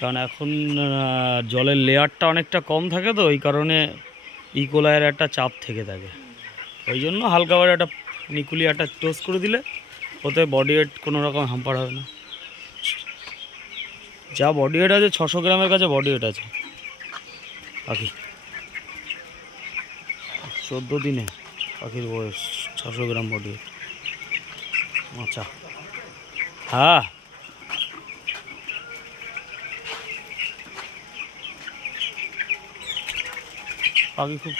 কারণ এখন জলের লেয়ারটা অনেকটা কম থাকে, তো এই কারণে ইকোলাইয়ের একটা চাপ থেকে থাকে। ওই জন্য হালকাভাবে একটা নিকুলি একটা ডোজ করে দিলে ওতে বডি ওয়েট কোনো রকম হাম্পার হবে না। যা বডি ওয়েট আছে 600 গ্রামের কাছে বডি ওয়েট আছে পাখি। 14 দিনে পাখির বয়স 600 গ্রাম বডি ওয়েট। আচ্ছা, হ্যাঁ পাখি খুব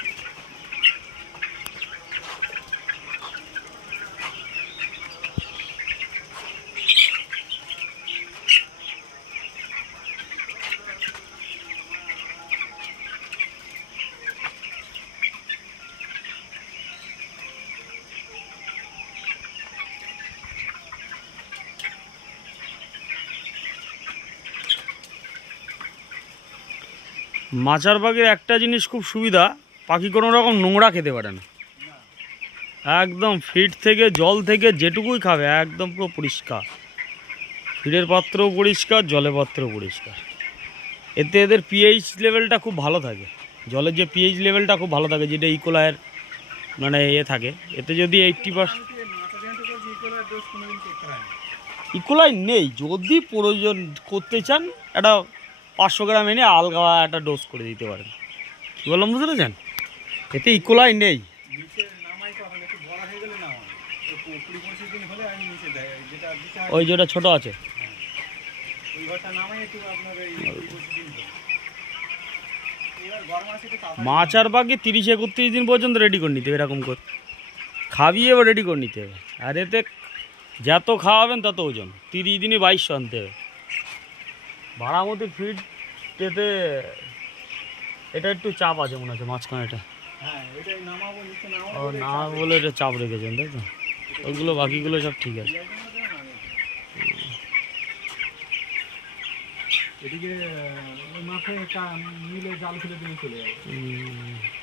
মাচার পাখির একটা জিনিস খুব সুবিধা, পাখি কোনো রকম নোংরা খেতে পারে না। একদম ফিড থেকে জল থেকে যেটুকুই খাবে একদম পুরো পরিষ্কার। ফিডের পাত্রও পরিষ্কার, জলের পাত্রও পরিষ্কার। এতে এদের পিএইচ লেভেলটা খুব ভালো থাকে। জলের যে পিএইচ লেভেলটা খুব ভালো থাকে, যেটা ইকোলাইয়ের মানে থাকে। এতে যদি 80% ইকোলাই নেই, যদি প্রয়োজন করতে চান একটা 500 গ্রাম এনে আলগা একটা ডোজ করে দিতে পারেন। কী বললাম বুঝতে পেরেছেন? এতে ইকোলাই নেই। ওই যেটা ছোট আছে মাছ আর বাকি 30-31 দিন পর্যন্ত রেডি করে নিতে হবে। এরকম করে খাবিয়ে এবার রেডি করে নিতে হবে। আর এতে যত খাওয়াবেন তত ওজন। 30 দিনে 2200 আনতে হবে। ভাড়ামতি ফিড এতে এটা একটু চাপ আছে মনে হচ্ছে মাঝখানে। এটা ও না বলে এটা চাপ রেখেছেন, তাই তো? ওইগুলো বাকিগুলো সব ঠিক আছে। এদিকে মাঠে মিলে জাল ফেলে দিয়ে চলে যাবে।